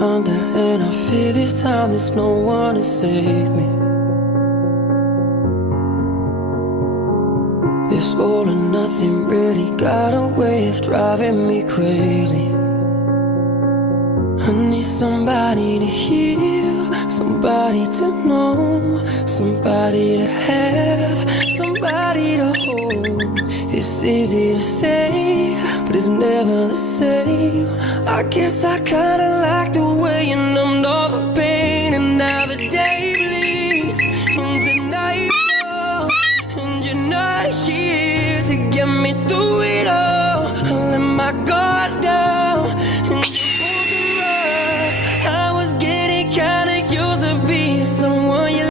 under, and I fear this time there's no one to save me. This all or nothing really got a way of driving me crazy. I need somebody to heal, somebody to know, somebody to have, somebody to hold. It's easy to say, but it's never the same. I guess I kinda like the way you numbed all the pain.